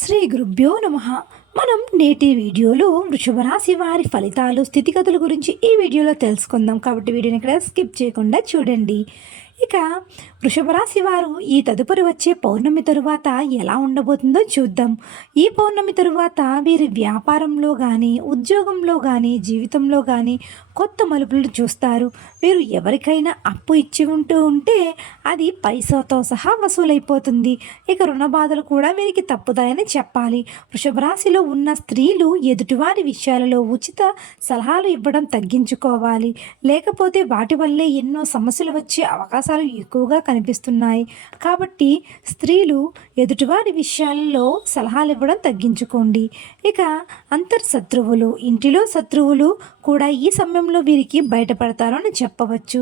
శ్రీ గురుభ్యో నమ. మనం నేటి వీడియోలో వృషభరాశి వారి ఫలితాలు స్థితిగతుల గురించి ఈ వీడియోలో తెలుసుకుందాం. కాబట్టి వీడియోని ఇక్కడ స్కిప్ చేయకుండా చూడండి. ఇక వృషభరాశి వారు ఈ తదుపరి వచ్చే పౌర్ణమి తరువాత ఎలా ఉండబోతుందో చూద్దాం. ఈ పౌర్ణమి తరువాత వీరి వ్యాపారంలో కానీ ఉద్యోగంలో కానీ జీవితంలో కానీ కొత్త మలుపులు చూస్తారు. వీరు ఎవరికైనా అప్పు ఇచ్చి ఉంటూ ఉంటే అది పైసాతో సహా వసూలైపోతుంది. ఇక రుణ బాధలు కూడా వీరికి తప్పుతాయని చెప్పాలి. వృషభరాశిలో ఉన్న స్త్రీలు ఎదుటివారి విషయాలలో ఉచిత సలహాలు ఇవ్వడం తగ్గించుకోవాలి. లేకపోతే వాటి వల్లే ఎన్నో సమస్యలు వచ్చే అవకాశాలు ఎక్కువగా కనిపిస్తున్నాయి. కాబట్టి స్త్రీలు ఎదుటివారి విషయాల్లో సలహాలు ఇవ్వడం తగ్గించుకోండి. ఇక అంతర్శత్రువులు ఇంటిలో శత్రువులు కూడా ఈ సమయంలో వీరికి బయటపడతారు అని చెప్పవచ్చు.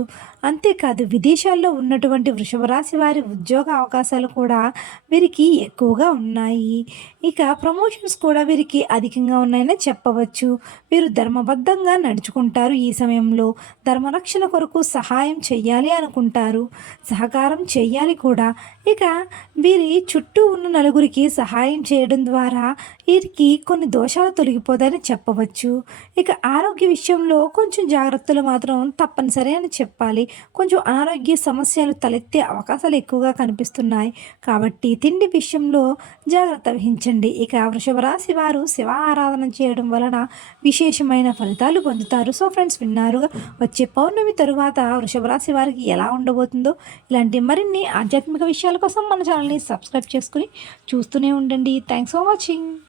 అంతేకాదు విదేశాల్లో ఉన్నటువంటి వృషభరాశి వారి ఉద్యోగ అవకాశాలు కూడా వీరికి ఎక్కువగా ఉన్నాయి. ఇక ప్రమోషన్స్ కూడా వీరికి అధికంగా ఉన్నాయని చెప్పవచ్చు. వీరు ధర్మబద్ధంగా నడుచుకుంటారు ఈ సమయంలో. ధర్మరక్షణ కొరకు సహాయం చేయాలి అనుకుంటారు. సహకారం చేయాలి కూడా. ఇక వీరి చుట్టూ ఉన్న నలుగురికి సహాయం చేయడం ద్వారా వీరికి కొన్ని దోషాలు తొలగిపోతాయని చెప్పవచ్చు. ఇక ఆరోగ్య విషయంలో కొంచెం జాగ్రత్తలు మాత్రం తప్పనిసరి అని చెప్పాలి. కొంచెం అనారోగ్య సమస్యలు తలెత్తే అవకాశాలు ఎక్కువగా కనిపిస్తున్నాయి. కాబట్టి తిండి విషయంలో జాగ్రత్త వహించండి. ఇక వృషభ రాశి వారు శివ ఆరాధన చేయడం వలన విశేషమైన ఫలితాలు పొందుతారు. సో ఫ్రెండ్స్ విన్నారుగా? వచ్చే పౌర్ణమి తరువాత వృషభ రాశి వారికి ఎలా ఉండబోతుందో ఇలాంటి మరిన్ని ఆధ్యాత్మిక విషయాల కోసం మన ఛానల్ని సబ్స్క్రైబ్ చేసుకుని చూస్తూనే ఉండండి. Thanks for watching.